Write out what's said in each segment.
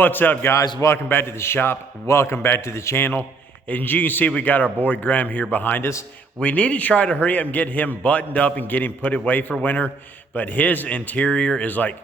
What's up, guys? Welcome back to the shop. Welcome back to the channel. As you can see, we got our boy Grem here behind us. We need to try to hurry up and get him buttoned up and get him put away for winter, but his interior is like,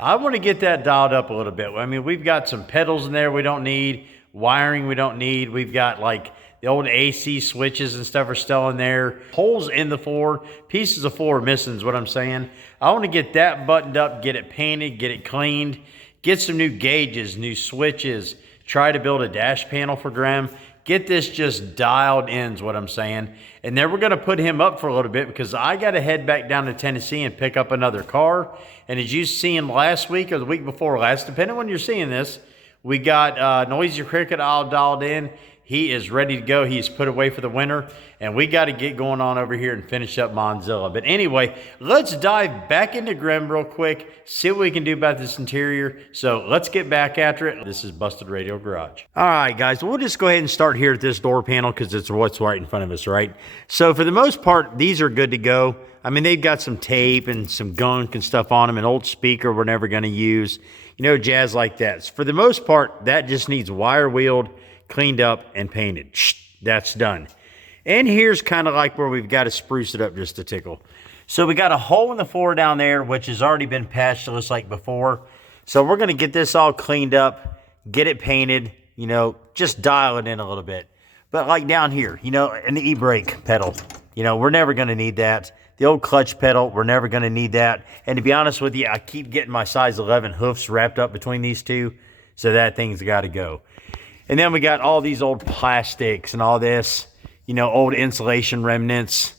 I want to get that dialed up a little bit. I mean, we've got some pedals in there we don't need, wiring we don't need. We've got like the old AC switches and stuff are still in there. Holes in the floor, pieces of floor missing is what I'm saying. I want to get that buttoned up, get it painted, get it cleaned. Get some new gauges, new switches, try to build a dash panel for Grem. Get this just dialed in is what I'm saying. And then we're gonna put him up for a little bit because I gotta head back down to Tennessee and pick up another car. And as you seen last week or the week before last, depending on when you're seeing this, we got Noisy Cricket all dialed in. He is ready to go. He's put away for the winter. And we got to get going on over here and finish up Monzilla. But anyway, let's dive back into Grem real quick, see what we can do about this interior. So let's get back after it. This is Busted Radio Garage. All right, guys, we'll just go ahead and start here at this door panel because it's what's right in front of us, right? So for the most part, these are good to go. I mean, they've got some tape and some gunk and stuff on them, an old speaker we're never going to use, you know, jazz like that. So for the most part, that just needs wire wheeled, cleaned up, and painted. That's done. And here's kind of like where we've got to spruce it up just a tickle. So we got a hole in the floor down there, which has already been patched just like before. So we're going to get this all cleaned up, get it painted, you know, just dial it in a little bit. But like down here, you know, an e-brake pedal, you know, we're never going to need that. The old clutch pedal, we're never going to need that. And to be honest with you, I keep getting my size 11 hoofs wrapped up between these two. So that thing's got to go. And then we got all these old plastics and all this, you know, old insulation remnants,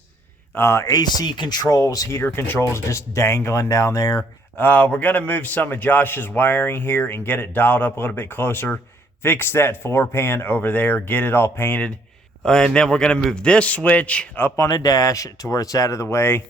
AC controls, heater controls just dangling down there. We're going to move some of Josh's wiring here and get it dialed up a little bit closer. Fix that floor pan over there, get it all painted. And then we're going to move this switch up on the dash to where it's out of the way.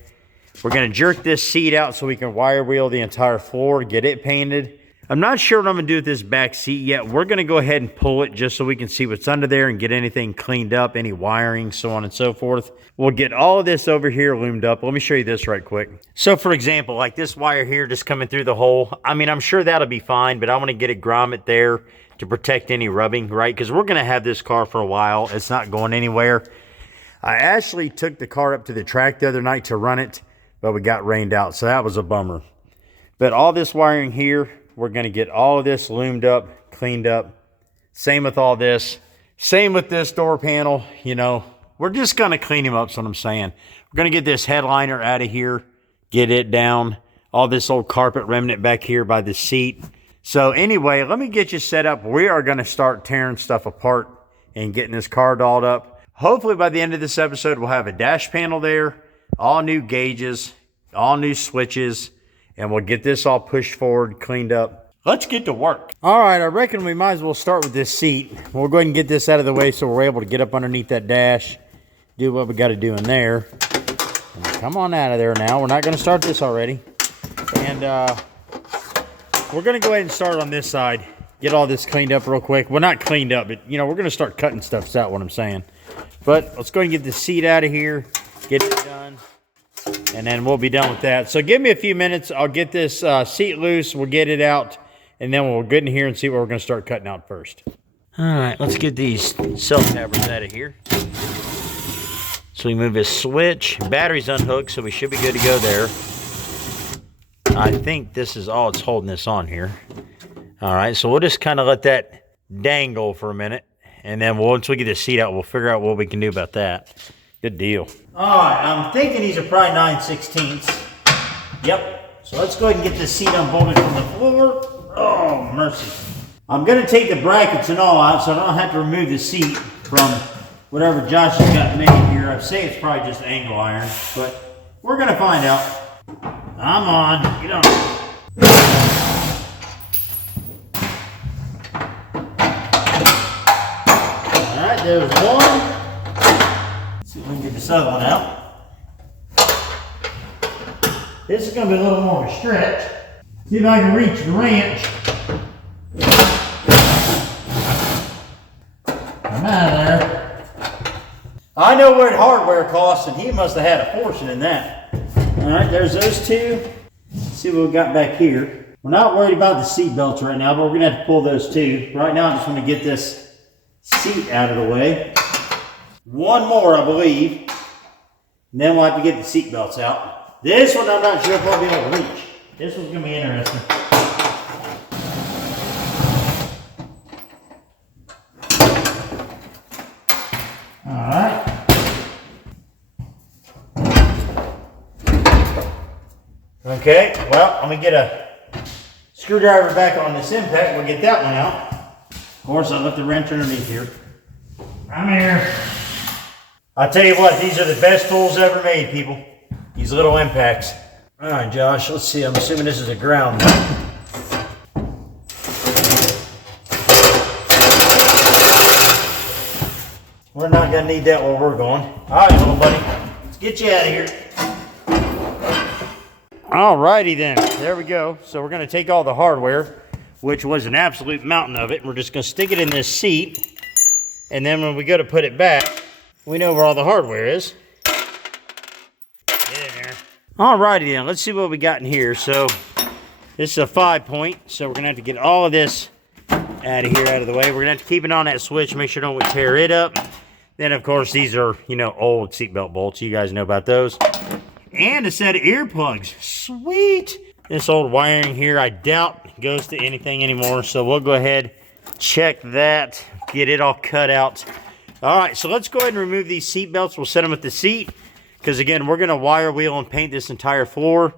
We're going to jerk this seat out so we can wire wheel the entire floor, get it painted. I'm not sure what I'm going to do with this back seat yet. We're going to go ahead and pull it just so we can see what's under there and get anything cleaned up, any wiring, so on and so forth. We'll get all of this over here loomed up. Let me show you this right quick. So for example, like this wire here just coming through the hole. I mean, I'm sure that'll be fine, but I want to get a grommet there to protect any rubbing, right? Because we're going to have this car for a while. It's not going anywhere. I actually took the car up to the track the other night to run it, but we got rained out, so that was a bummer. But all this wiring here, we're going to get all of this loomed up, cleaned up. Same with all this. Same with this door panel. You know, we're just going to clean him up, is what I'm saying. We're going to get this headliner out of here, get it down. All this old carpet remnant back here by the seat. So anyway, let me get you set up. We are going to start tearing stuff apart and getting this car dolled up. Hopefully by the end of this episode, we'll have a dash panel there, all new gauges, all new switches, and we'll get this all pushed forward, cleaned up. Let's get to work. All right, I reckon we might as well start with this seat. We'll go ahead and get this out of the way so we're able to get up underneath that dash, do what we got to do in there. And come on out of there now. We're not going to start this already. And we're going to go ahead and start on this side. Get all this cleaned up real quick. Well, not cleaned up, but, you know, we're going to start cutting stuff out, what I'm saying. But let's go ahead and get the seat out of here, get it done. And then we'll be done with that. So give me a few minutes. I'll get this seat loose. We'll get it out. And then we'll get in here and see what we're going to start cutting out first. All right, let's get these cell tappers out of here. So we move this switch. Battery's unhooked, so we should be good to go there. I think this is all it's holding this on here. All right, so we'll just kind of let that dangle for a minute. And then once we get the seat out, we'll figure out what we can do about that. Good deal. All right, I'm thinking these are probably 9/16. Yep. So let's go ahead and get this seat unbolted from the floor. Oh, mercy. I'm going to take the brackets and all out so I don't have to remove the seat from whatever Josh has got made here. I say it's probably just angle iron, but we're going to find out. I'm on. Get on. All right, there's one. See if we can get this other one out. This is going to be a little more of a stretch. See if I can reach the wrench. Come out of there. I know what hardware costs, and he must have had a fortune in that. All right, there's those two. Let's see what we got back here. We're not worried about the seat belts right now, but we're gonna have to pull those too. Right now, I just want to get this seat out of the way. One more, I believe. And then we'll have to get the seat belts out. This one, I'm not sure if I'll be able to reach. This one's gonna be interesting. All right. Okay, well, I'm gonna get a screwdriver back on this impact. We'll get that one out. Of course, I left the wrench underneath here. I'm here. I'll tell you what, these are the best tools ever made, people. These little impacts. All right, Josh, let's see. I'm assuming this is a ground one. We're not gonna need that where we're going. All right, little buddy, let's get you out of here. All righty then, there we go. So we're gonna take all the hardware, which was an absolute mountain of it, and we're just gonna stick it in this seat. And then when we go to put it back, we know where all the hardware is. Get in there. All righty then, let's see what we got in here. So this is a 5-point, so we're gonna have to get all of this out of here, out of the way. We're gonna have to keep it on that switch, make sure don't tear it up. Then of course these are, you know, old seatbelt bolts. You guys know about those. And a set of earplugs. Sweet. This old wiring here, I doubt goes to anything anymore. So we'll go ahead, check that, get it all cut out. All right, so let's go ahead and remove these seat belts. We'll set them at the seat. Because again, we're gonna wire wheel and paint this entire floor.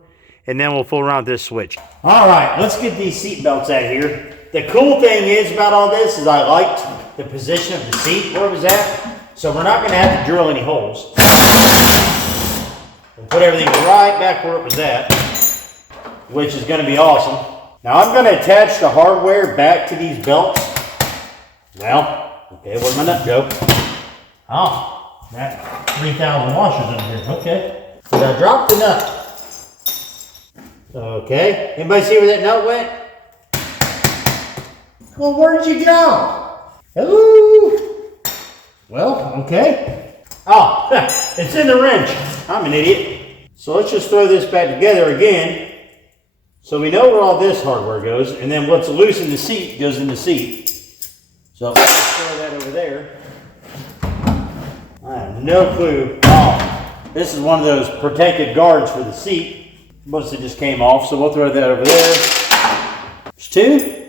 And then we'll fool around with this switch. All right, let's get these seat belts out of here. The cool thing is about all this is I liked the position of the seat where it was at. So we're not gonna have to drill any holes. We'll put everything right back where it was at, which is gonna be awesome. Now I'm gonna attach the hardware back to these belts. Well, okay, where'd my nut go? Oh, that 3,000 washers in here, okay. Did I drop the nut? Okay, anybody see where that nut went? Well, where'd you go? Hello? Well, okay. Oh, it's in the wrench. I'm an idiot. So let's just throw this back together again. So we know where all this hardware goes, and then what's loose in the seat goes in the seat. So let's throw that over there. I have no clue. Oh, this is one of those protected guards for the seat. Most of it just came off, so we'll throw that over there. There's two.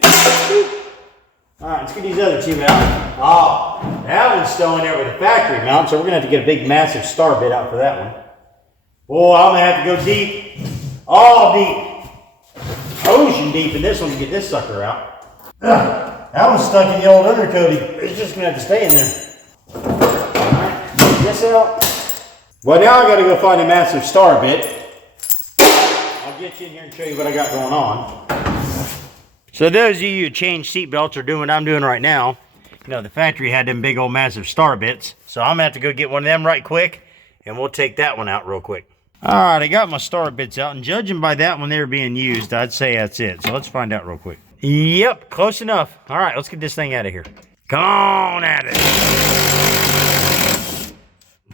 All right, let's get these other two out. Oh, that one's still in there with a factory mount, so we're gonna have to get a big, massive star bit out for that one. Oh, I'm gonna have to go deep, all deep, ocean deep in this one to get this sucker out. Ugh, that one's stuck in the old undercoating. It's just gonna have to stay in there. All right, get this out. Well, now I gotta go find a massive star bit. I'll get you in here and show you what I got going on. So those of you who change seat belts are doing what I'm doing right now. You know, the factory had them big old massive star bits. So I'm gonna have to go get one of them right quick, and we'll take that one out real quick. All right, I got my star bits out, and judging by that when they were being used, I'd say that's it. So let's find out real quick. Yep, close enough. All right, let's get this thing out of here. Come on at it.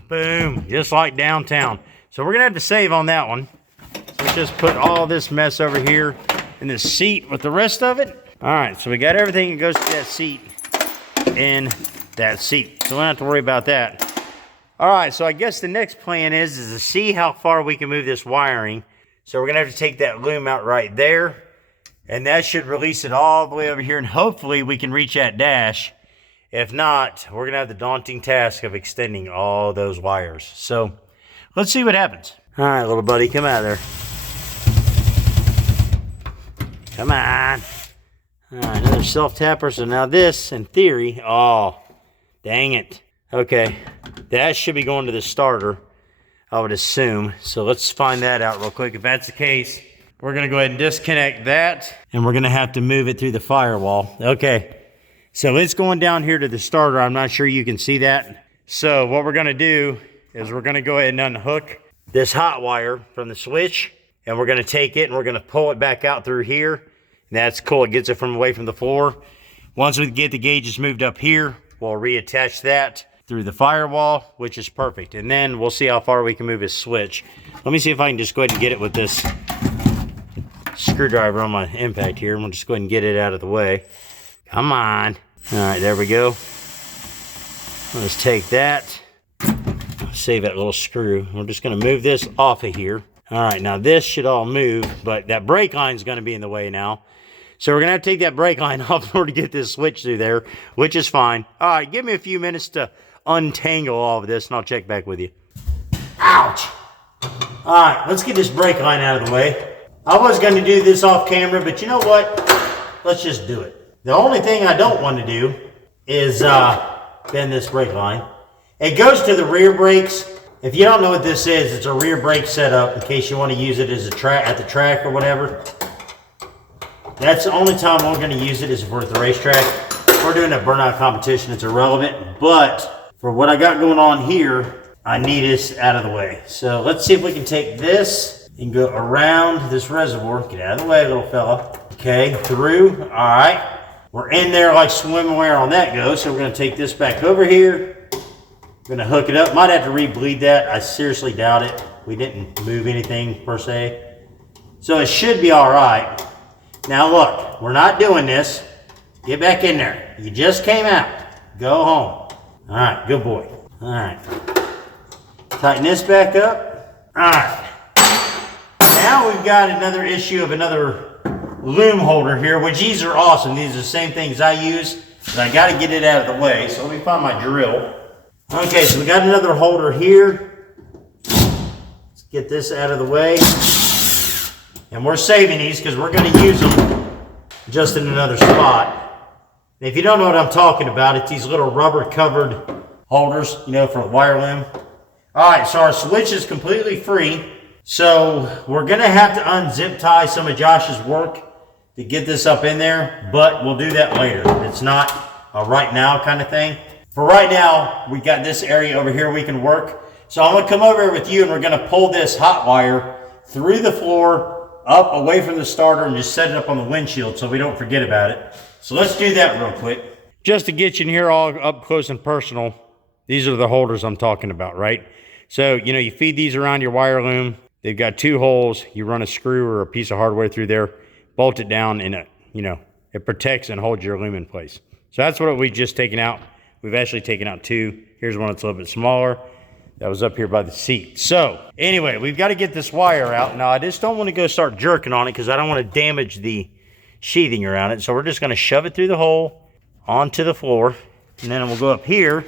Boom, just like downtown. So we're gonna have to save on that one. So we just put all this mess over here in the seat with the rest of it. All right, so we got everything that goes to that seat in that seat. So we don't have to worry about that. All right, so I guess the next plan is to see how far we can move this wiring. So we're gonna have to take that loom out right there, and that should release it all the way over here, and hopefully we can reach that dash. If not, we're gonna have the daunting task of extending all those wires. So let's see what happens. All right, little buddy, come out of there. Come on. All right, another self-tapper. So now this, in theory, oh, dang it. Okay, that should be going to the starter, I would assume. So let's find that out real quick. If that's the case, we're gonna go ahead and disconnect that, and we're gonna have to move it through the firewall. Okay, so it's going down here to the starter. I'm not sure you can see that. So what we're gonna do is we're gonna go ahead and unhook this hot wire from the switch, and we're gonna take it and we're gonna pull it back out through here. And that's cool, it gets it from away from the floor. Once we get the gauges moved up here, we'll reattach that through the firewall, which is perfect. And then we'll see how far we can move this switch. Let me see if I can just go ahead and get it with this screwdriver on my impact here. We'll just go ahead and get it out of the way. Come on. All right, there we go. Let's take that. Save that little screw. We're just gonna move this off of here. All right, now this should all move, but that brake line is gonna be in the way now. So we're gonna have to take that brake line off in order to get this switch through there, which is fine. All right, give me a few minutes to untangle all of this and I'll check back with you. Ouch! All right, let's get this brake line out of the way. I was gonna do this off camera, but you know what? Let's just do it. The only thing I don't want to do is bend this brake line. It goes to the rear brakes. If you don't know what this is, it's a rear brake setup in case you want to use it as a track at the track or whatever. That's the only time we're going to use it is if we're at the racetrack. If we're doing a burnout competition, it's irrelevant. But for what I got going on here, I need this out of the way. So let's see if we can take this and go around this reservoir. Get out of the way, little fella. Okay, through. All right. We're in there like swimwear on that goes. So we're going to take this back over here. We're gonna hook it up. Might have to re-bleed that. I seriously doubt it. We didn't move anything per se. So it should be all right. Now look, we're not doing this. Get back in there. You just came out. Go home. All right, good boy. All right. Tighten this back up. All right. Now we've got another issue of another loom holder here, which these are awesome. These are the same things I use, but I gotta get it out of the way. So let me find my drill. Okay, so we got another holder here. Let's get this out of the way. And we're saving these because we're going to use them just in another spot. And if you don't know what I'm talking about, it's these little rubber covered holders, you know, for wire loom. All right, so our switch is completely free. So we're going to have to unzip tie some of Josh's work to get this up in there, but we'll do that later. It's not a right now kind of thing. For right now, we got this area over here we can work. So I'm gonna come over here with you and we're gonna pull this hot wire through the floor, up away from the starter and just set it up on the windshield so we don't forget about it. So let's do that real quick. Just to get you in here all up close and personal, these are the holders I'm talking about, right? So, you know, you feed these around your wire loom. They've got two holes. You run a screw or a piece of hardware through there, bolt it down and it protects and holds your loom in place. So that's what we just taken out. We've actually taken out two. Here's one that's a little bit smaller. That was up here by the seat. So anyway, we've got to get this wire out. Now I just don't want to go start jerking on it because I don't want to damage the sheathing around it. So we're just going to shove it through the hole onto the floor. And then we'll go up here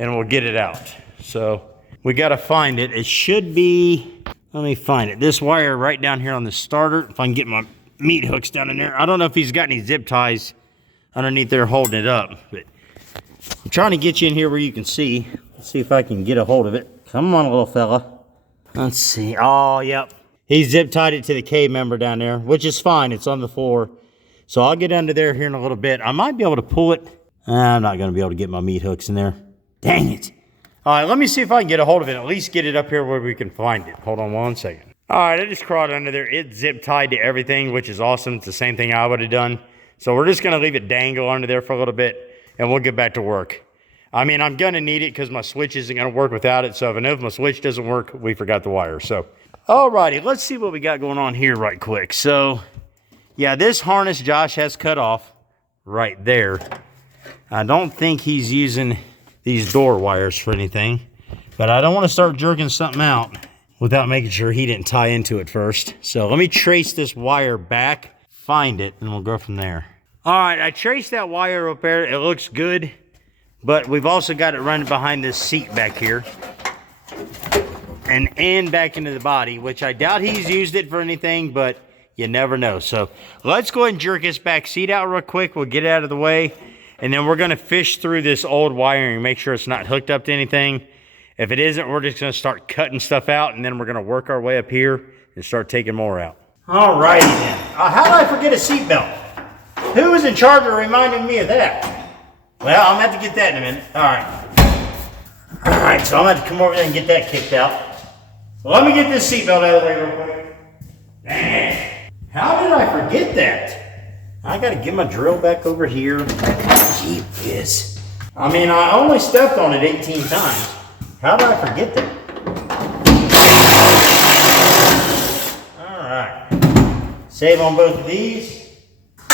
and we'll get it out. So we got to find it. It should be, let me find it. This wire right down here on the starter. If I can get my meat hooks down in there. I don't know if he's got any zip ties underneath there holding it up, but I'm trying to get you in here where you can see. Let's see if I can get a hold of it. Come on, little fella. Let's see. Oh, yep. He zip tied it to the K member down there, which is fine. It's on the floor. So I'll get under there here in a little bit. I might be able to pull it. I'm not going to be able to get my meat hooks in there. Dang it. All right, let me see if I can get a hold of it. At least get it up here where we can find it. Hold on one second. All right, I just crawled under there. It's zip tied to everything, which is awesome. It's the same thing I would have done. So we're just going to leave it dangle under there for a little bit. And we'll get back to work. I mean, I'm going to need it because my switch isn't going to work without it. So if I know if my switch doesn't work, we forgot the wire. So, alrighty, let's see what we got going on here right quick. So, yeah, this harness Josh has cut off right there. I don't think he's using these door wires for anything. But I don't want to start jerking something out without making sure he didn't tie into it first. So let me trace this wire back, find it, and we'll go from there. All right, I traced that wire up there. It looks good, but we've also got it running behind this seat back here and back into the body, which I doubt he's used it for anything, but you never know. So let's go ahead and jerk this back seat out real quick. We'll get it out of the way, and then we're going to fish through this old wiring and make sure it's not hooked up to anything. If it isn't, we're just going to start cutting stuff out, and then we're going to work our way up here and start taking more out. All righty then. How did I forget a seatbelt? Who was in charge of reminding me of that? Well, I'm going to have to get that in a minute. All right. All right, so I'm going to have to come over there and get that kicked out. So let me get this seatbelt out of the way real quick. Dang it. How did I forget that? I got to get my drill back over here. Gee whiz. I mean, I only stepped on it 18 times. How did I forget that? All right. Save on both of these. All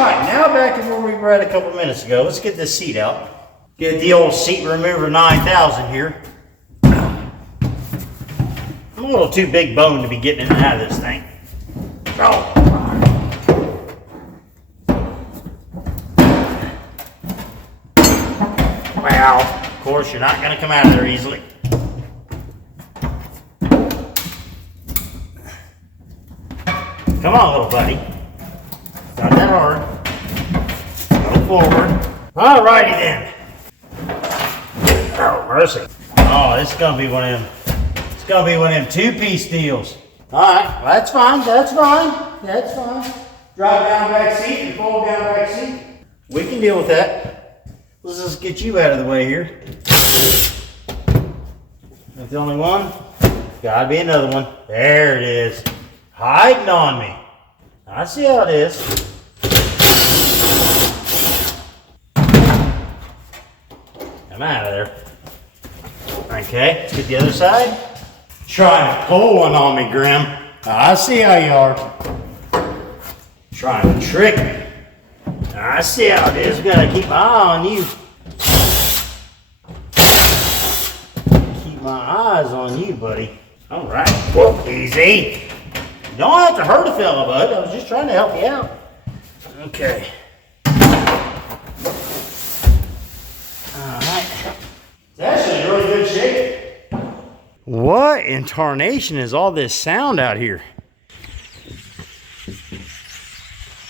right, now back to where we were at a couple minutes ago. Let's get this seat out. Get the old seat remover 9000 here. I'm a little too big boned to be getting in and out of this thing. Oh. Well, of course, you're not going to come out of there easily. Come on, little buddy. Not that hard. Go forward. Alrighty then. Oh, mercy. Oh, this is gonna be one of them. It's gonna be one of them two-piece deals. Alright, well, that's fine, that's fine. That's fine. Drop down back seat and fold down back seat. We can deal with that. Let's just get you out of the way here. That's the only one. Gotta be another one. There it is. Hiding on me. I see how it is. I'm out of there. Okay, let's get the other side. Trying to pull one on me, Grem. I see how you are. Trying to trick me. I see how it is. Gotta keep my eye on you. Keep my eyes on you, buddy. All right, whoop, easy. You don't have to hurt a fella, bud. I was just trying to help you out. Okay. All right. It's actually in really good shape. What in tarnation is all this sound out here?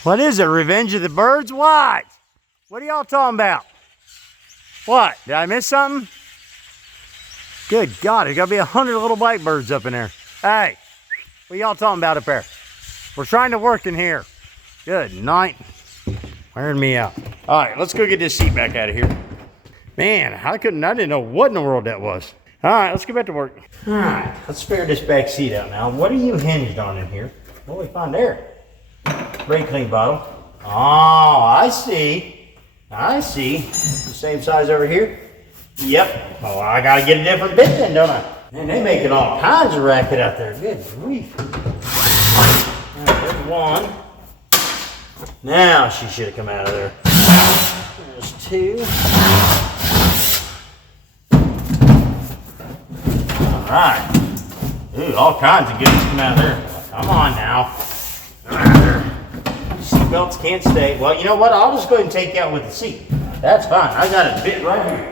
What is it, Revenge of the Birds? What? What are y'all talking about? What, did I miss something? Good God, there's gotta be 100 little blackbirds up in there. Hey, what y'all talking about up there? We're trying to work in here. Good night. Wearing me out. All right, let's go get this seat back out of here. Man, I didn't know what in the world that was. All right, let's get back to work. All right, let's figure this back seat out now. What are you hinged on in here? What do we find there? Brake clean bottle. Oh, I see. I see. The same size over here? Yep. Oh, I gotta get a different bit then, don't I? Man, they making all kinds of racket out there. Good grief. All right, there's one. Now she should have come out of there. There's two. All right. Ooh, all kinds of goodies come out of there. Come on now. Seatbelts can't stay. Well, you know what? I'll just go ahead and take you out with the seat. That's fine. I got a bit right here.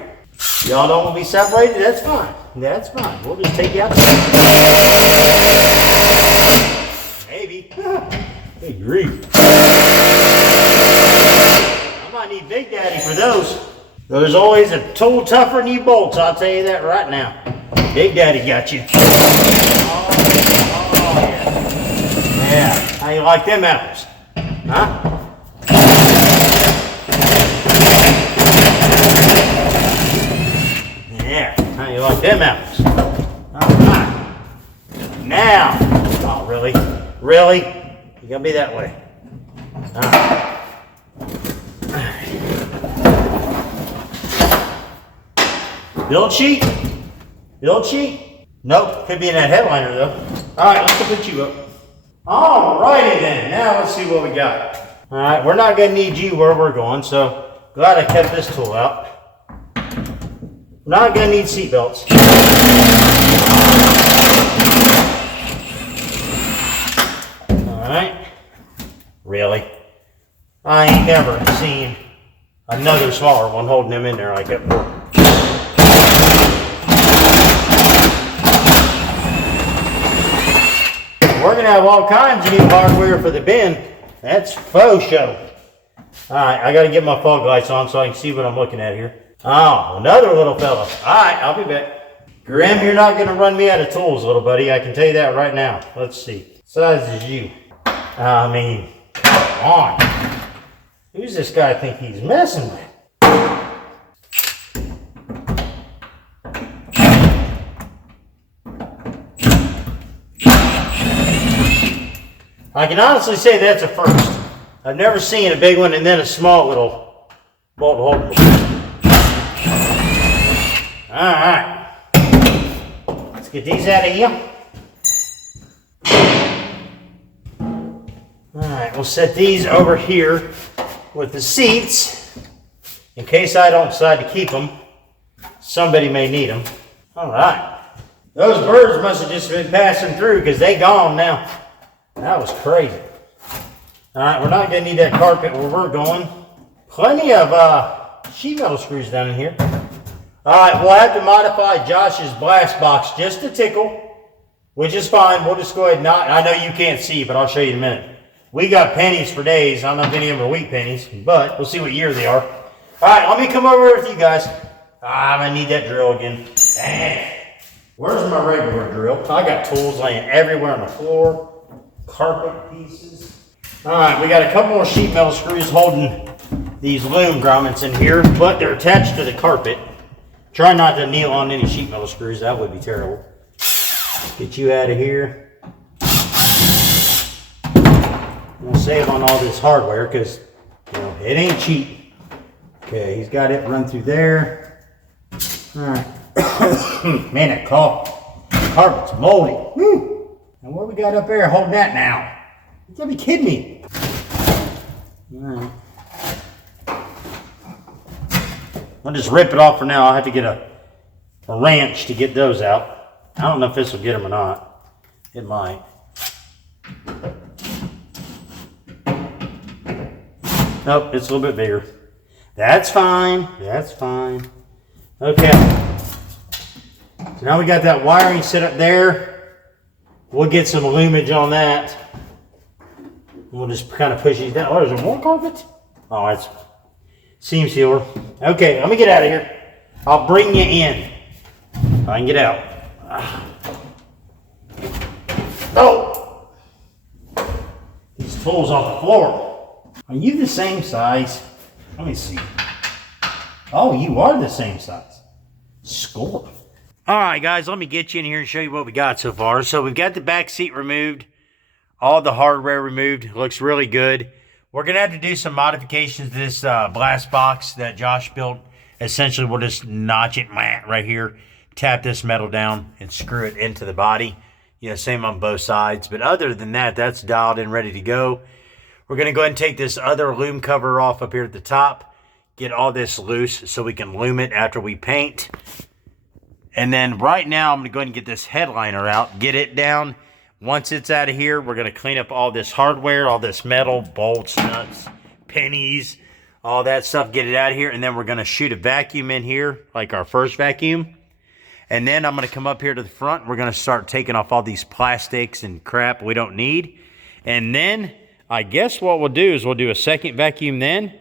Y'all don't want to be separated? That's fine. That's fine. We'll just take you out. Maybe. Good grief. I might need Big Daddy for those. There's always a tool tougher than you bolts. I'll tell you that right now. Big Daddy got you. Oh yeah. Yeah. How you like them apples? Huh? Yeah. How you like them apples? All right. Now. Oh, really? Really? You gotta be that way. All right. Build sheet? Build sheet? Nope. Could be in that headliner though. All right, let's put you up. All righty then. Now let's see what we got. All right, we're not gonna need you where we're going, so glad I kept this tool out. We're not gonna need seat belts. All right. Really? I ain't never seen another smaller one holding them in there like that before. We're gonna have all kinds of new hardware for the bin. That's faux show. All right, I gotta get my fog lights on so I can see what I'm looking at here. Oh, another little fella. All right, I'll be back. Grem, you're not gonna run me out of tools, little buddy. I can tell you that right now. Let's see. Size is you. I mean, come on. Who's this guy think he's messing with? I can honestly say that's a first. I've never seen a big one and then a small little bolt holder. All right. Let's get these out of here. we'll set these over here with the seats in case I don't decide to keep them. Somebody may need them. All right. Those birds must have just been passing through because they gone now. That was crazy. All right, we're not going to need that carpet where we're going. Plenty of sheet metal screws down in here. All right, we'll have to modify Josh's blast box just a tickle, which is fine. We'll just go ahead and I know you can't see, but I'll show you in a minute. We got pennies for days. I don't know if any of them are wheat pennies, but we'll see what year they are. All right, let me come over with you guys. I'm going to need that drill again. Dang. Where's my regular drill? I got tools laying everywhere on the floor. Carpet pieces. All right, we got a couple more sheet metal screws holding these loom grommets in here, but they're attached to the carpet. Try not to kneel on any sheet metal screws. That would be terrible. Get you out of here. We'll save on all this hardware because, you know, it ain't cheap. Okay, he's got it run through there. All right. Man, that carpet's moldy. Woo. And what we got up there holding that now? You gotta be kidding me. All right. I'll just rip it off for now. I'll have to get a wrench to get those out. I don't know if this will get them or not. It might. Nope, it's a little bit bigger. That's fine. That's fine. Okay. So now we got that wiring set up there. We'll get some lumage on that. We'll just kind of push these down. Oh, is there more carpet? Oh, that's seam sealer. Okay, let me get out of here. I'll bring you in. I can get out. Oh! These tools off the floor. Are you the same size? Let me see. Oh, you are the same size. Score. All right, guys, let me get you in here and show you what we got so far. So we've got the back seat removed. All the hardware removed. Looks really good. We're going to have to do some modifications to this blast box that Josh built. Essentially, we'll just notch it right here, tap this metal down, and screw it into the body. You know, same on both sides. But other than that, that's dialed in, ready to go. We're going to go ahead and take this other loom cover off up here at the top. Get all this loose so we can loom it after we paint. And then right now, I'm going to go ahead and get this headliner out, get it down. Once it's out of here, we're going to clean up all this hardware, all this metal, bolts, nuts, pennies, all that stuff, get it out of here. And then we're going to shoot a vacuum in here, like our first vacuum. And then I'm going to come up here to the front. We're going to start taking off all these plastics and crap we don't need. And then I guess what we'll do is we'll do a second vacuum then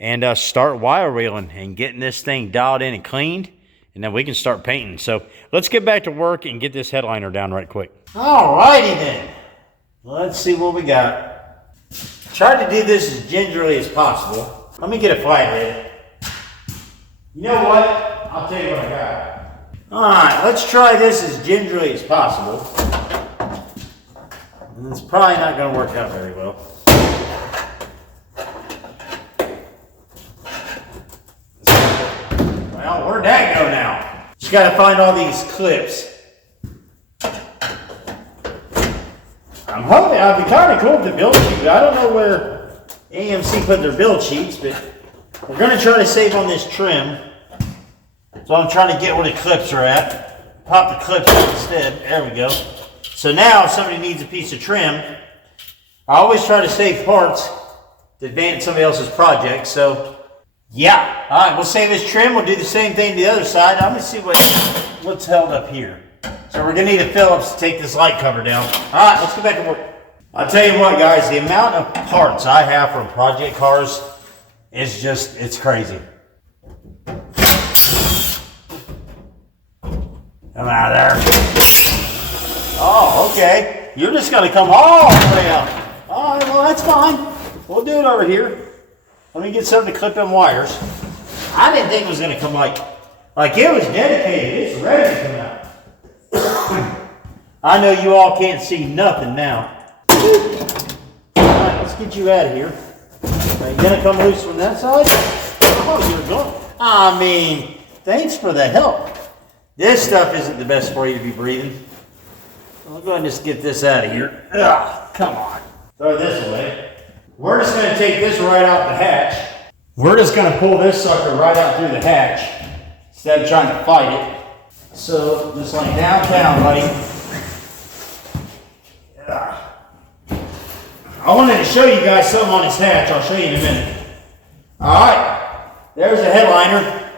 and start wire reeling and getting this thing dialed in and cleaned. And then we can start painting. So let's get back to work and get this headliner down right quick. All righty then. Let's see what we got. Try to do this as gingerly as possible. Let me get a flathead. You know what? I'll tell you what I got. All right, let's try this as gingerly as possible. And it's probably not going to work out very well. Well, where'd that go now? Just got to find all these clips. I'm hoping it'd be kind of cool to build sheet. I don't know where AMC put their build sheets, but we're going to try to save on this trim. So I'm trying to get where the clips are at. Pop the clips in instead. There we go. So now if somebody needs a piece of trim, I always try to save parts to advance somebody else's project. So yeah. All right, we'll save this trim. We'll do the same thing to the other side. I'm going to see what's held up here. So we're going to need a Phillips to take this light cover down. All right, let's go back to work. I'll tell you what, guys, the amount of parts I have from project cars is just, it's crazy. Come out of there. Oh, okay. You're just going to come all the way out. All right, well, that's fine. We'll do it over here. Let me get something to clip them wires. I didn't think it was going to come like it was dedicated. It's ready to come out. I know you all can't see nothing now. Alright, let's get you out of here. Are you going to come loose from that side? Oh, you're going. I mean, thanks for the help. This stuff isn't the best for you to be breathing. I'll go ahead and just get this out of here. Ugh, come on. Throw this away. we're just gonna take this right out the hatch. We're just gonna pull this sucker right out through the hatch instead of trying to fight it. So, just like downtown, buddy. I wanted to show you guys something on this hatch. I'll show you in a minute. Alright, there's a headliner.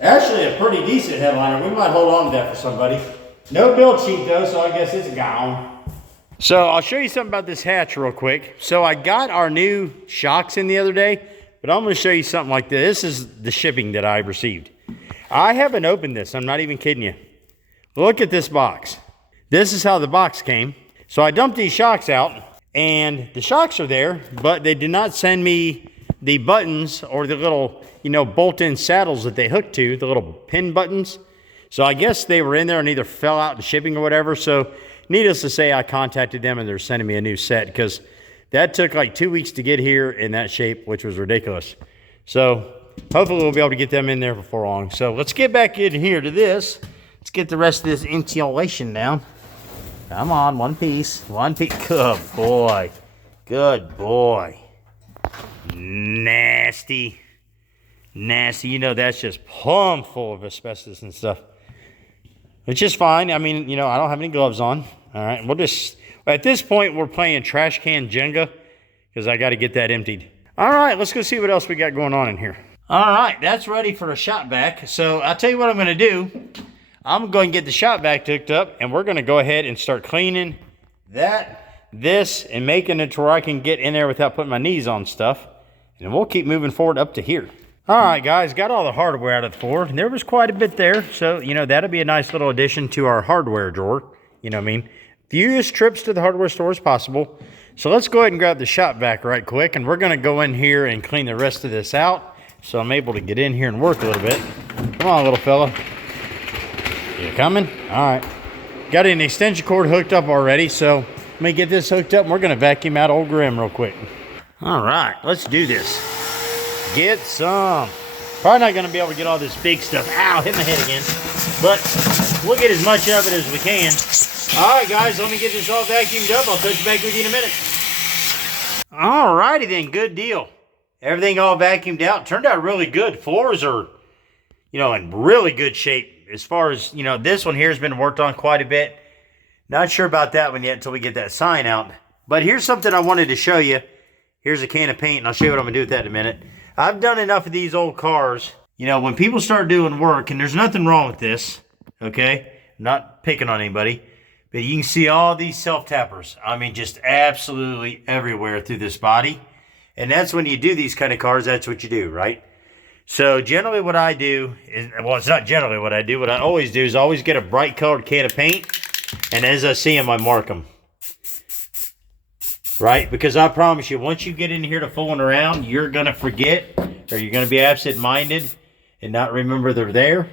Actually a pretty decent headliner. We might hold on to that for somebody. No build sheet though, so I guess it's gone. So I'll show you something about this hatch real quick. So I got our new shocks in the other day, but I'm going to show you something like this. This is the shipping that I received. I haven't opened this. I'm not even kidding you. Look at this box. This is how the box came. So I dumped these shocks out, and the shocks are there, but they did not send me the buttons or the little, bolt-in saddles that they hook to, the little pin buttons. So I guess they were in there and either fell out in shipping or whatever. So needless to say, I contacted them and they're sending me a new set because that took like 2 weeks to get here in that shape, which was ridiculous. So hopefully we'll be able to get them in there before long. So let's get back in here to this. Let's get the rest of this insulation down. Come on, one piece. One piece. Good boy. Good boy. Nasty. Nasty. That's just plumb full of asbestos and stuff. Which is fine. I mean, I don't have any gloves on. All right. We'll just, at this point, we're playing trash can Jenga because I got to get that emptied. All right. Let's go see what else we got going on in here. All right. That's ready for a shop vac. So I'll tell you what I'm going to do. I'm going to get the shop vac hooked up and we're going to go ahead and start cleaning this, and making it to where I can get in there without putting my knees on stuff. And we'll keep moving forward up to here. All right, guys, got all the hardware out of the floor. There was quite a bit there. So, that'll be a nice little addition to our hardware drawer. You know what I mean? Fewest trips to the hardware store as possible. So let's go ahead and grab the shop vac right quick. And we're going to go in here and clean the rest of this out. So I'm able to get in here and work a little bit. Come on, little fella. You coming? All right. Got an extension cord hooked up already. So let me get this hooked up and we're going to vacuum out old Grem real quick. All right, let's do this. Get some. Probably not going to be able to get all this big stuff. Ow, hit my head again. But we'll get as much of it as we can. All right, guys, let me get this all vacuumed up. I'll touch back with you in a minute. All righty then, good deal. Everything all vacuumed out. Turned out really good. Floors are, in really good shape. As far as, this one here has been worked on quite a bit. Not sure about that one yet until we get that sign out. But here's something I wanted to show you. Here's a can of paint, and I'll show you what I'm going to do with that in a minute. I've done enough of these old cars. When people start doing work, and there's nothing wrong with this, okay? I'm not picking on anybody. But you can see all these self-tappers. I mean, just absolutely everywhere through this body. And that's when you do these kind of cars, that's what you do, right? So generally what I do is, well, it's not generally what I do. What I always do is always get a bright colored can of paint. And as I see them, I mark them. Right? Because I promise you, once you get in here to fooling around, you're going to forget, or you're going to be absent-minded and not remember they're there.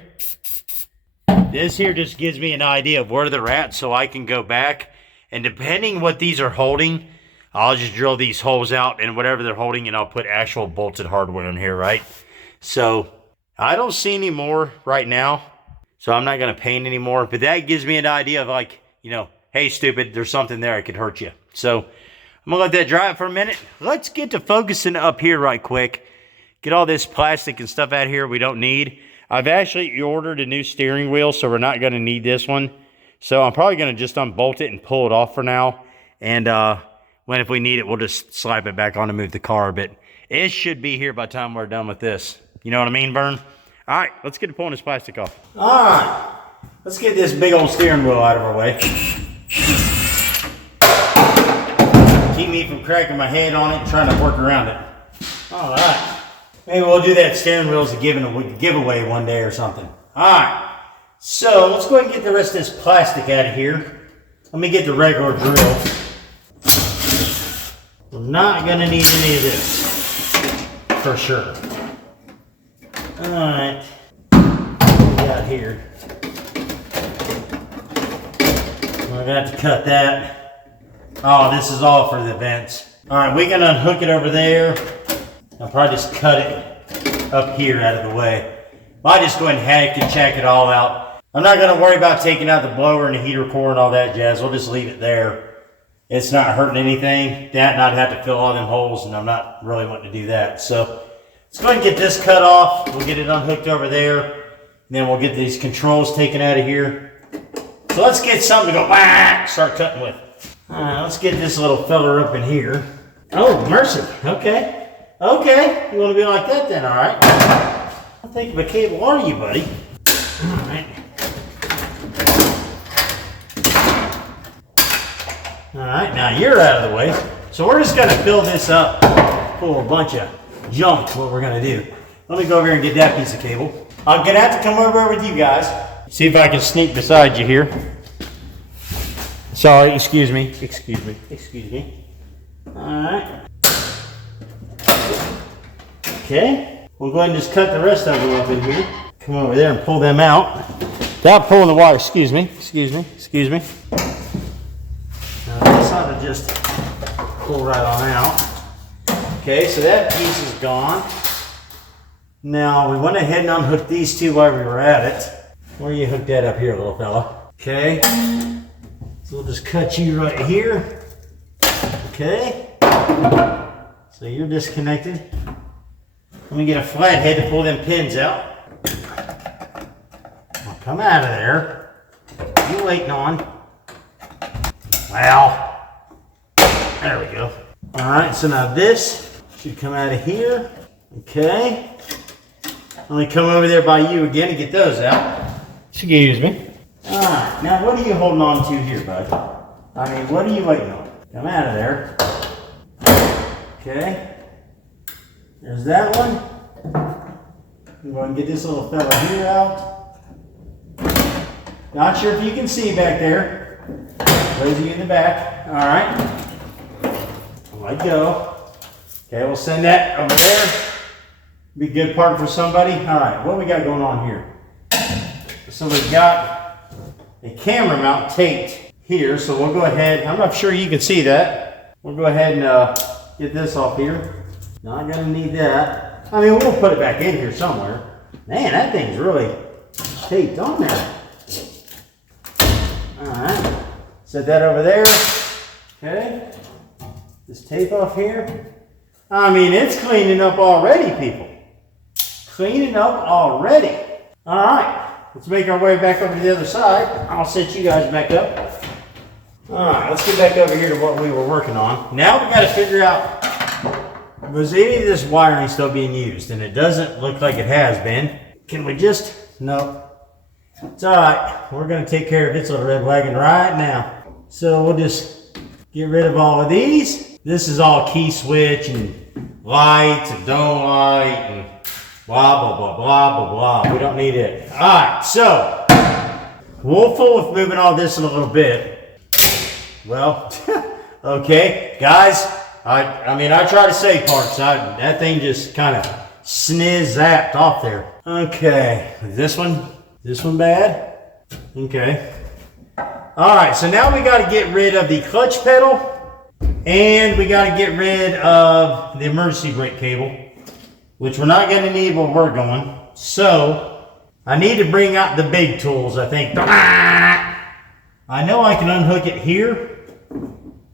This here just gives me an idea of where they're at so I can go back. And depending what these are holding, I'll just drill these holes out and whatever they're holding, and I'll put actual bolted hardware in here, right? So I don't see any more right now, so I'm not going to paint anymore. But that gives me an idea of like, hey, stupid, there's something there that could hurt you. So I'm going to let that dry for a minute. Let's get to focusing up here right quick. Get all this plastic and stuff out of here we don't need. I've actually ordered a new steering wheel, so we're not going to need this one. So I'm probably going to just unbolt it and pull it off for now. And if we need it, we'll just slap it back on and move the car. But it should be here by the time we're done with this. You know what I mean, Vern? All right, let's get to pulling this plastic off. All right, let's get this big old steering wheel out of our way. Keep me from cracking my head on it and trying to work around it. All right. Maybe we'll do that steering wheel as a giveaway one day or something. All right. So let's go ahead and get the rest of this plastic out of here. Let me get the regular drill. We're not going to need any of this. For sure. All right. What we got here? We're going to have to cut that. Oh, this is all for the vents. All right, we can unhook it over there. I'll probably just cut it up here out of the way. I'll just go ahead and hack and check it all out. I'm not going to worry about taking out the blower and the heater core and all that jazz. We'll just leave it there. it's not hurting anything. That and I'd have to fill all them holes, and I'm not really wanting to do that. So let's go ahead and get this cut off. We'll get it unhooked over there. And then we'll get these controls taken out of here. So let's get something to go start cutting with. All right, let's get this little feller up in here. Oh, mercy. Okay. Okay. You want to be like that then, all right? How thick of a cable are you, buddy? All right. All right, now you're out of the way. So we're just gonna fill this up full of a bunch of junk, what we're gonna do. Let me go over here and get that piece of cable. I'm gonna have to come over with you guys. See if I can sneak beside you here. Sorry, excuse me. All right. Okay, we'll go ahead and just cut the rest of them up in here. Come over there and pull them out. Without pulling the wire, excuse me. Now this ought to just pull right on out. Okay, so that piece is gone. Now we went ahead and unhooked these two while we were at it. Where you hook that up here, little fella? Okay, so we'll just cut you right here. Okay, so you're disconnected. Let me get a flathead to pull them pins out. Now come out of there. What are you waiting on? Well, there we go. All right, so now this should come out of here. Okay. Let me come over there by you again and get those out. Excuse me. All right, now what are you holding on to here, bud? I mean, what are you waiting on? Come out of there. Okay. There's that one. I'm going to get this little fella here out. Not sure if you can see back there. Those of you in the back. All right. Let go. Okay, we'll send that over there. Be a good part for somebody. All right, what we got going on here? So we've got a camera mount taped here. So we'll go ahead. I'm not sure you can see that. We'll go ahead and get this off here. Not gonna need that. I mean, we'll put it back in here somewhere. Man, that thing's really taped on there. All right. Set that over there. Okay. This tape off here. I mean, it's cleaning up already, people. Cleaning up already. All right. Let's make our way back over to the other side. I'll set you guys back up. All right. Let's get back over here to what we were working on. Now we got to figure out, was any of this wiring still being used? And it doesn't look like it has been. Can we just, no. It's all right. We're going to take care of its little red wagon right now. So we'll just get rid of all of these. This is all key switch and lights and dome light and blah, blah, blah, blah, blah, blah. We don't need it. All right, so we'll fool with moving all this in a little bit. Well, okay, guys, I mean, I try to save parts. That thing just kind of zapped off there. Okay, this one bad? Okay. All right, so now we got to get rid of the clutch pedal and we got to get rid of the emergency brake cable, which we're not going to need where we're going. So I need to bring out the big tools, I think. I know I can unhook it here,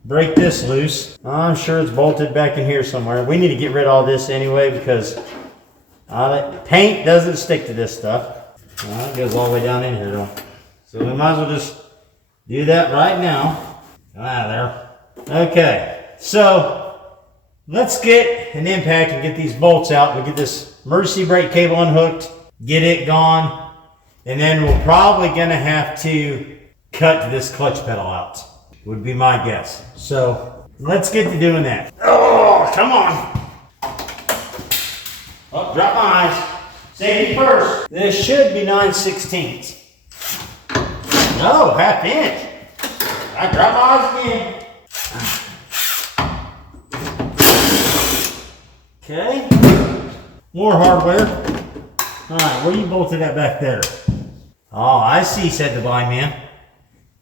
break this loose. I'm sure it's bolted back in here somewhere. We need to get rid of all this anyway because paint doesn't stick to this stuff. Well, it goes all the way down in here though. So we might as well just do that right now. Come out of there. Okay, so let's get an impact and get these bolts out. We'll get this emergency brake cable unhooked, get it gone, and then we're probably gonna have to cut this clutch pedal out, would be my guess. So let's get to doing that. Oh, come on. Oh, drop my eyes. Safety first. This should be 9/16. No, ½ inch. I dropped my eyes again. Okay. More hardware. All right, where you bolted that back there? Oh, I see, said the blind man.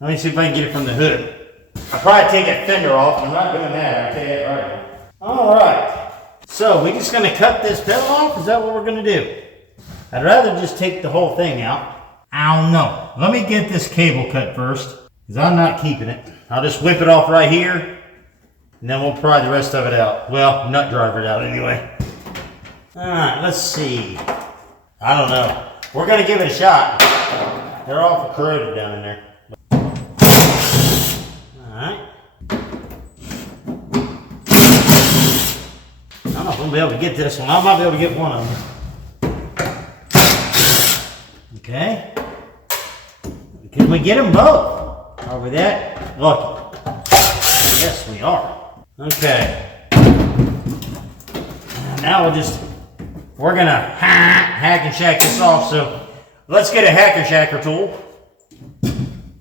Let me see if I can get it from the hood. I'll probably take that fender off. I'm not doing that. I'll tell you that right now. All right. So we're just going to cut this pedal off? Is that what we're going to do? I'd rather just take the whole thing out. I don't know. Let me get this cable cut first. because I'm not keeping it. I'll just whip it off right here, and then we'll pry the rest of it out. Well, nut driver it out anyway. All right, let's see. I don't know. We're gonna give it a shot. They're awful corroded down in there. All right. I don't know if I'm gonna be able to get this one. I might be able to get one of them. Okay. Can we get them both? Are we that lucky? Yes, we are. Okay. Now we're gonna hack and shack this off. So let's get a hacker shacker tool,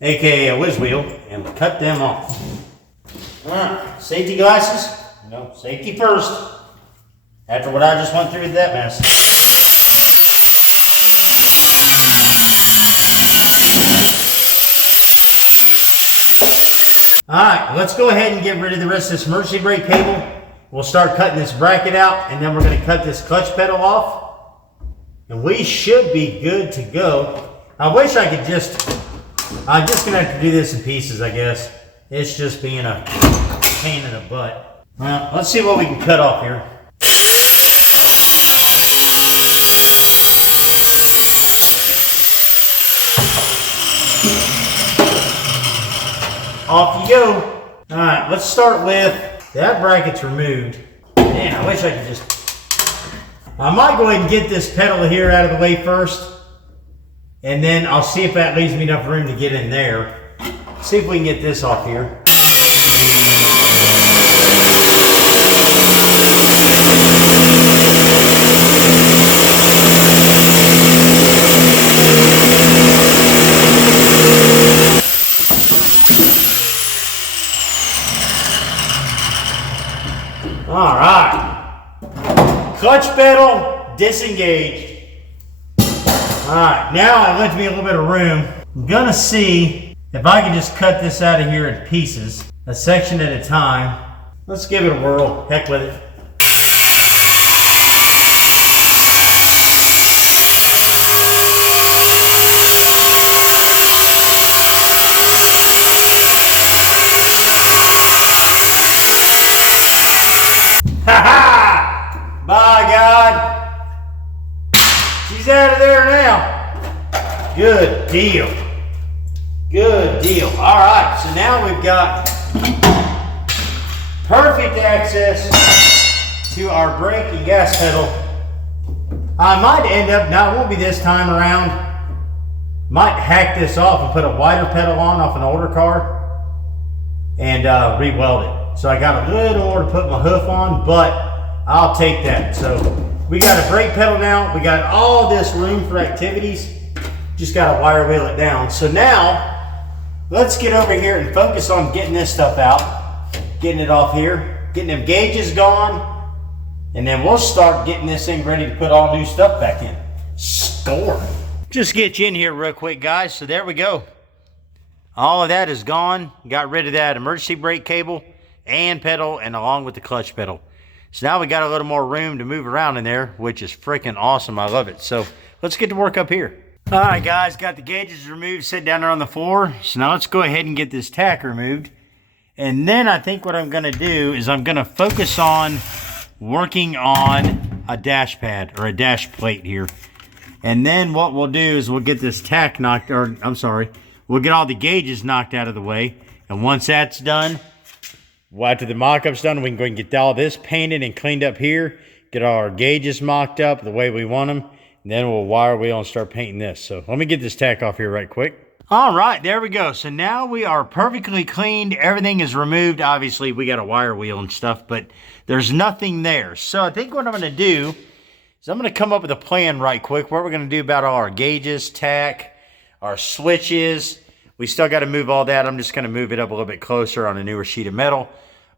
aka a whiz wheel, and cut them off. All right, safety glasses. No, safety first. After what I just went through with that mess. All right, let's go ahead and get rid of the rest of this emergency brake cable. We'll start cutting this bracket out, and then we're going to cut this clutch pedal off. And we should be good to go. I wish I could I'm just going to have to do this in pieces, I guess. It's just being a pain in the butt. Well, let's see what we can cut off here. Off you go. All right, let's start with that bracket's removed. Man, I wish I could I might go ahead and get this pedal here out of the way first, and then I'll see if that leaves me enough room to get in there. See if we can get this off here. All right, clutch pedal disengaged. All right, now it left me a little bit of room. I'm gonna see if I can just cut this out of here in pieces, a section at a time. Let's give it a whirl, heck with it. By God, she's out of there now. Good deal. Good deal. All right, so now we've got perfect access to our brake and gas pedal. I might end up, now it won't be this time around, might hack this off and put a wider pedal on off an older car and re-weld it. So I got a little more to put my hoof on, but I'll take that. So we got a brake pedal now. We got all this room for activities. Just got to wire wheel it down. So now let's get over here and focus on getting this stuff out, getting it off here, getting them gauges gone, and then we'll start getting this thing ready to put all new stuff back in. Score. Just get you in here real quick, guys. So there we go. All of that is gone. Got rid of that emergency brake cable and pedal, and along with the clutch pedal. So now we got a little more room to move around in there, which is freaking awesome. I love it. So let's get to work up here. All right, guys, got the gauges removed, sit down there on the floor. So now let's go ahead and get this tack removed. And then I think what I'm gonna do is I'm gonna focus on working on a dash pad or a dash plate here. And then what we'll do is we'll get this tack knocked, or I'm sorry, we'll get all the gauges knocked out of the way. And once that's done, well, after the mock-up's done, we can go and get all this painted and cleaned up here, get all our gauges mocked up the way we want them, and then we'll wire wheel and start painting this. So let me get this tack off here right quick. All right, there we go. So now we are perfectly cleaned. Everything is removed. Obviously, we got a wire wheel and stuff, but there's nothing there. So I think what I'm going to do is I'm going to come up with a plan right quick. What we're going to do about all our gauges, tack, our switches. We still got to move all that. I'm just going to move it up a little bit closer on a newer sheet of metal.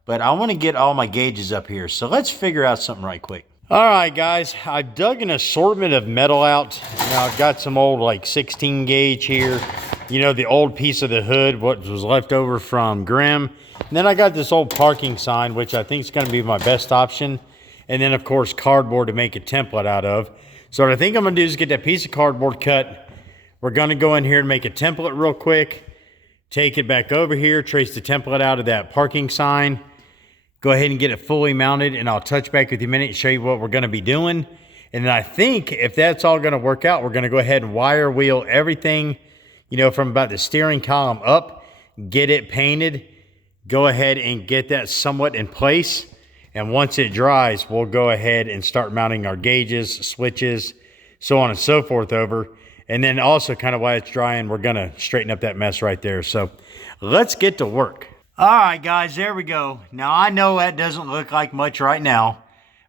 But I want to get all my gauges up here. So let's figure out something right quick. All right, guys. I dug an assortment of metal out. Now, I've got some old, like, 16 gauge here. You know, the old piece of the hood, what was left over from Grem. And then I got this old parking sign, which I think is going to be my best option. And then, of course, cardboard to make a template out of. So what I think I'm going to do is get that piece of cardboard cut. We're going to go in here and make a template real quick take it back over here, trace the template out of that parking sign, go ahead and get it fully mounted, and I'll touch back with you in a minute and show you what we're going to be doing. And then I think if that's all going to work out, we're going to go ahead and wire wheel everything, you know, from about the steering column up, get it painted, go ahead and get that somewhat in place. And once it dries, we'll go ahead and start mounting our gauges, switches, so on and so forth over. And then also kind of while it's drying, we're going to straighten up that mess right there. So let's get to work. All right, guys, there we go. Now, I know that doesn't look like much right now,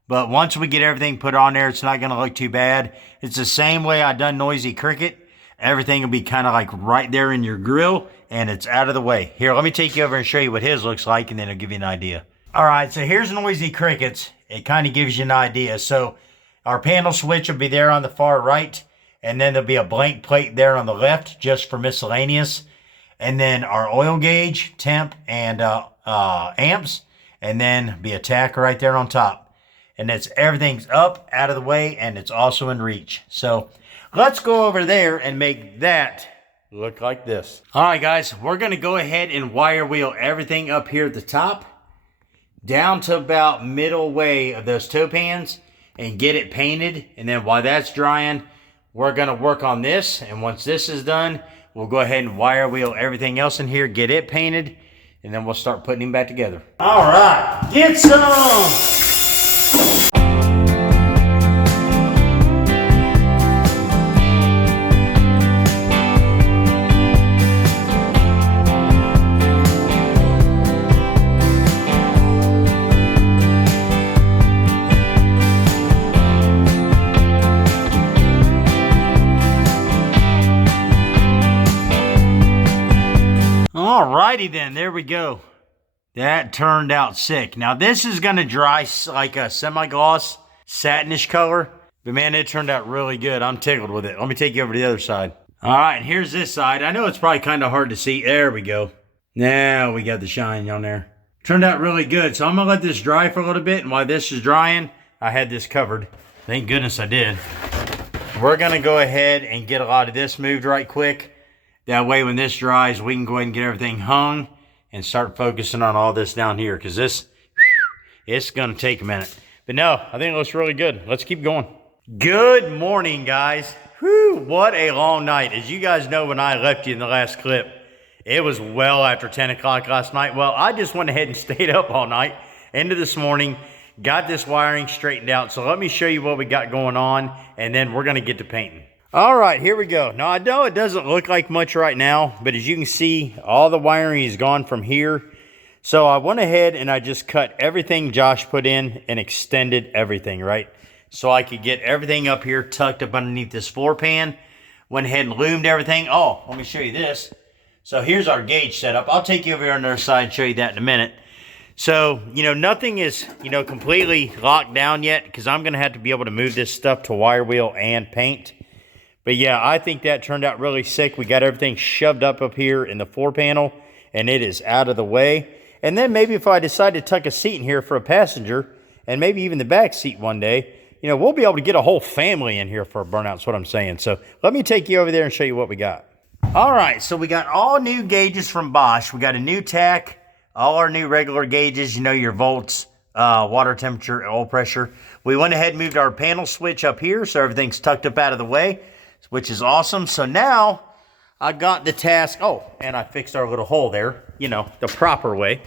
but once we get everything put on there, it's not going to look too bad. It's the same way I done Noisy Cricket. Everything will be kind of like right there in your grill, and it's out of the way. Here, let me take you over and show you what his looks like, and then it'll give you an idea. All right, so here's Noisy Crickets. It kind of gives you an idea. So our panel switch will be there on the far right, and then there'll be a blank plate there on the left just for miscellaneous. And then our oil gauge, temp, and amps, and then be a tack right there on top. And everything's up, out of the way, and it's also in reach. So let's go over there and make that look like this. All right, guys, we're going to go ahead and wire wheel everything up here at the top, down to about middle way of those toe pans, and get it painted. And then while that's drying, we're going to work on this. And once this is done, we'll go ahead and wire wheel everything else in here, get it painted, and then we'll start putting him back together. All right, get some! Alrighty then, there we go. That turned out sick. Now this is going to dry like a semi-gloss, satinish color. But man, it turned out really good. I'm tickled with it. Let me take you over to the other side. Alright, here's this side. I know it's probably kind of hard to see. There we go. Now we got the shine on there. Turned out really good. So I'm going to let this dry for a little bit. And while this is drying, I had this covered. Thank goodness I did. We're going to go ahead and get a lot of this moved right quick. That way when this dries, we can go ahead and get everything hung and start focusing on all this down here. Because this, it's going to take a minute. But no, I think it looks really good. Let's keep going. Good morning, guys. Whew, what a long night. As you guys know, when I left you in the last clip, it was well after 10 o'clock last night. Well, I just went ahead and stayed up all night into this morning. Got this wiring straightened out. So let me show you what we got going on. And then we're going to get to painting. All right, here we go. Now, I know it doesn't look like much right now, but as you can see, all the wiring is gone from here. So I went ahead and I just cut everything Josh put in and extended everything, right? So I could get everything up here tucked up underneath this floor pan. Went ahead and loomed everything. Oh, let me show you this. So here's our gauge setup. I'll take you over here on the other side and show you that in a minute. So, you know, nothing is, you know, completely locked down yet because I'm going to have to be able to move this stuff to wire wheel and paint. But yeah, I think that turned out really sick. We got everything shoved up here in the floor panel, and it is out of the way. And then maybe if I decide to tuck a seat in here for a passenger, and maybe even the back seat one day, you know, we'll be able to get a whole family in here for a burnout, is what I'm saying. So let me take you over there and show you what we got. All right, so we got all new gauges from Bosch. We got a new tack, all our new regular gauges, you know, your volts, water temperature, oil pressure. We went ahead and moved our panel switch up here, so everything's tucked up out of the way, which is awesome. So now I got the task. Oh, and I fixed our little hole there, you know, the proper way.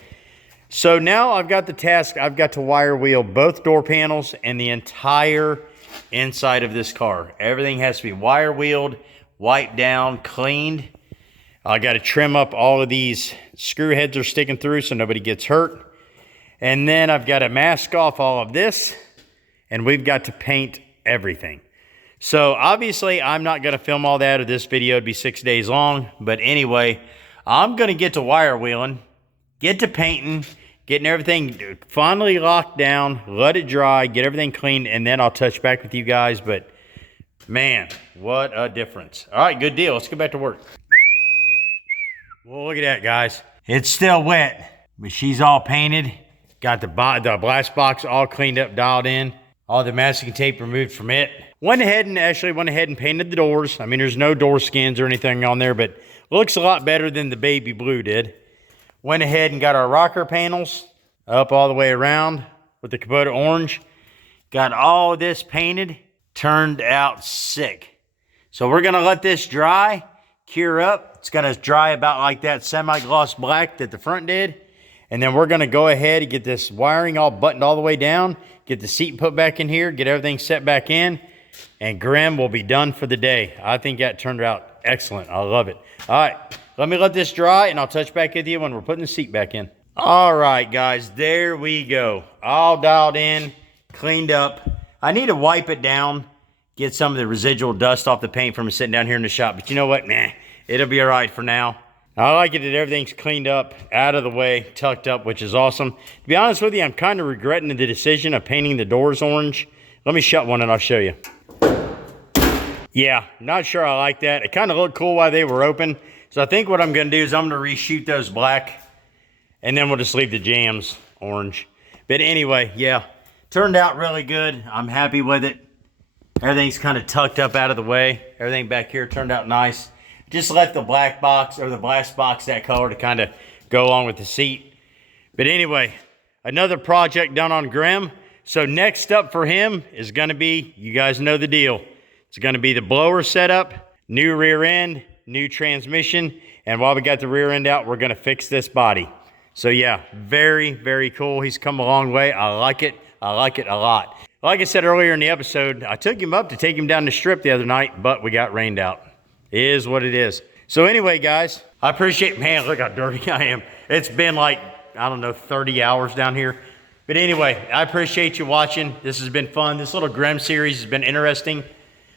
So now I've got the task. I've got to wire wheel both door panels and the entire inside of this car. Everything has to be wire wheeled, wiped down, cleaned. I got to trim up all of these screw heads are sticking through so nobody gets hurt. And then I've got to mask off all of this, and we've got to paint everything. So obviously I'm not going to film all that, or this video would be 6 days long. But anyway, I'm going to get to wire wheeling, get to painting, getting everything finally locked down, let it dry, get everything cleaned, and then I'll touch back with you guys. But man, what a difference. All right, good deal. Let's get back to work. Well, look at that, guys. It's still wet, but she's all painted. Got the blast box all cleaned up, dialed in. All the masking tape removed from it. Went ahead and painted the doors. I mean, there's no door skins or anything on there, but Looks a lot better than the baby blue did. Went ahead and got our rocker panels up all the way around with the Kubota orange. Got all this painted. Turned out sick. So we're gonna let this dry, cure up. It's gonna dry about like that semi-gloss black that the front did. And then we're gonna go ahead and get this wiring all buttoned all the way down, get the seat put back in here, get everything set back in, and Grem will be done for the day. I think that turned out excellent. I love it. All right, let me let this dry and I'll touch back with you when we're putting the seat back in. All right, guys, there we go. All dialed in, cleaned up. I need to wipe it down, get some of the residual dust off the paint from sitting down here in the shop. But you know what? Nah, it'll be all right for now. I like it that everything's cleaned up, out of the way, tucked up, which is awesome. To be honest with you, I'm kind of regretting the decision of painting the doors orange. Let me shut one and I'll show you. Yeah, not sure I like that. It kind of looked cool while they were open. So I think what I'm going to do is I'm going to reshoot those black, and then we'll just leave the jams orange. But anyway, yeah, turned out really good. I'm happy with it. Everything's kind of tucked up out of the way. Everything back here turned out nice. Just left the black box or the glass box that color to kind of go along with the seat. But anyway, another project done on Grem. So next up for him is going to be, you guys know the deal. It's going to be the blower setup, new rear end, new transmission. And while we got the rear end out, we're going to fix this body. So yeah, very, very cool. He's come a long way. I like it. I like it a lot. Like I said earlier in the episode, I took him up to take him down the strip the other night, but we got rained out. It is what it is. So anyway, guys, I appreciate, man, look how dirty I am. It's been like, I don't know, 30 hours down here. But anyway, I appreciate you watching. This has been fun. This little Grem series has been interesting.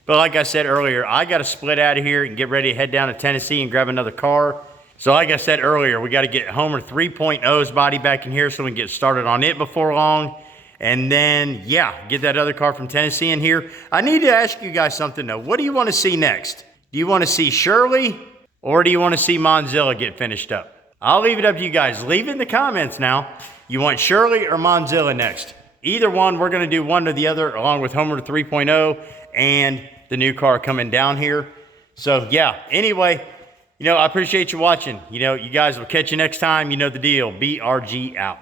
But like I said earlier, I got to split out of here and get ready to head down to Tennessee and grab another car. So like I said earlier, we got to get Homer 3.0's body back in here so we can get started on it before long. And then, yeah, get that other car from Tennessee in here. I need to ask you guys something, though. What do you want to see next? Do you want to see Shirley, or do you want to see Monzilla get finished up? I'll leave it up to you guys. Leave it in the comments now. You want Shirley or Monzilla next? Either one, we're going to do one or the other, along with Homer 3.0 and the new car coming down here. So, yeah, anyway, I appreciate you watching. You guys will catch you next time. You know the deal. BRG out.